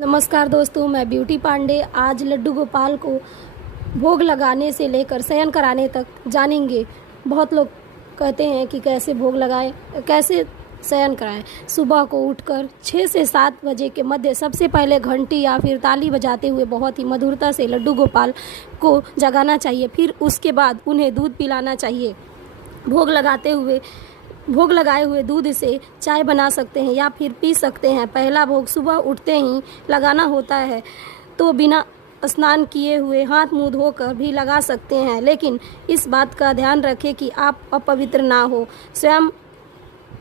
नमस्कार दोस्तों, मैं ब्यूटी पांडे आज लड्डू गोपाल को भोग लगाने से लेकर शयन कराने तक जानेंगे। बहुत लोग कहते हैं कि कैसे भोग लगाएं, कैसे शयन कराएं। सुबह को उठकर 6 से 7 बजे के मध्य सबसे पहले घंटी या फिर ताली बजाते हुए बहुत ही मधुरता से लड्डू गोपाल को जगाना चाहिए। फिर उसके बाद उन्हें दूध पिलाना चाहिए। भोग लगाए हुए दूध से चाय बना सकते हैं या फिर पी सकते हैं। पहला भोग सुबह उठते ही लगाना होता है, तो बिना स्नान किए हुए हाथ मुंह धोकर भी लगा सकते हैं, लेकिन इस बात का ध्यान रखें कि आप अपवित्र ना हो।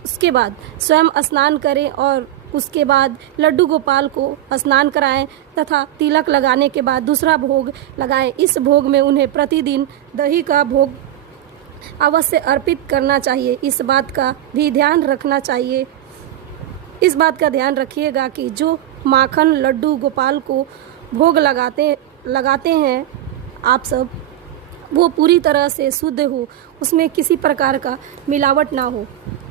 उसके बाद स्वयं स्नान करें और उसके बाद लड्डू गोपाल को स्नान कराएं तथा तिलक लगाने के बाद दूसरा भोग लगाएं। इस भोग में उन्हें प्रतिदिन दही का भोग अवश्य अर्पित करना चाहिए। इस बात का भी ध्यान रखना चाहिए। इस बात का ध्यान रखिएगा कि जो माखन लड्डू गोपाल को भोग लगाते हैं आप सब, वो पूरी तरह से शुद्ध हो, उसमें किसी प्रकार का मिलावट ना हो।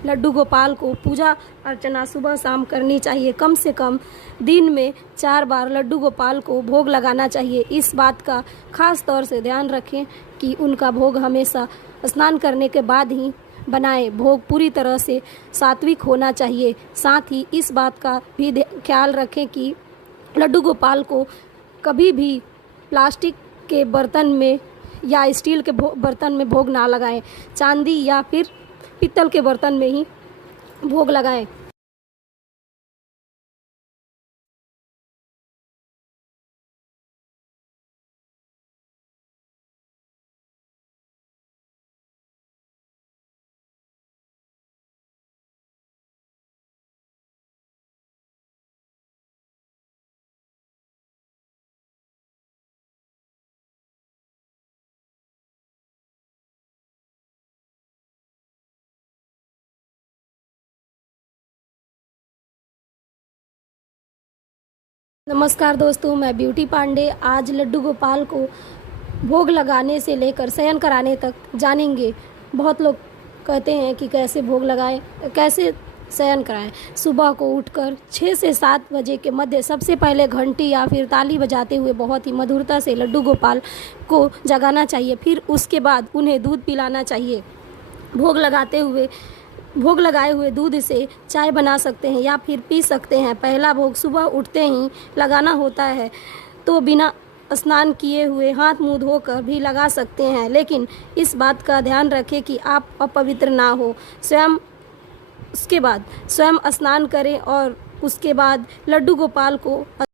लड्डू गोपाल को पूजा अर्चना सुबह शाम करनी चाहिए। कम से कम दिन में 4 बार लड्डू गोपाल को भोग लगाना चाहिए। इस बात का खास तौर से ध्यान रखें कि उनका भोग हमेशा स्नान करने के बाद ही बनाएं। भोग पूरी तरह से सात्विक होना चाहिए। साथ ही इस बात का भी ख्याल रखें कि लड्डू गोपाल को कभी भी प्लास्टिक के बर्तन में या स्टील के बर्तन में भोग ना लगाएं। चांदी या फिर पीतल के बर्तन में ही भोग लगाएं। नमस्कार दोस्तों, मैं ब्यूटी पांडे आज लड्डू गोपाल को भोग लगाने से लेकर शयन कराने तक जानेंगे। बहुत लोग कहते हैं कि कैसे भोग लगाएं, कैसे शयन कराएं। सुबह को उठकर 6 से 7 बजे के मध्य सबसे पहले घंटी या फिर ताली बजाते हुए बहुत ही मधुरता से लड्डू गोपाल को जगाना चाहिए। फिर उसके बाद उन्हें दूध पिलाना चाहिए। भोग लगाए हुए दूध से चाय बना सकते हैं या फिर पी सकते हैं। पहला भोग सुबह उठते ही लगाना होता है, तो बिना स्नान किए हुए हाथ मुंह धोकर भी लगा सकते हैं, लेकिन इस बात का ध्यान रखें कि आप अपवित्र ना हो। उसके बाद स्वयं स्नान करें और उसके बाद लड्डू गोपाल को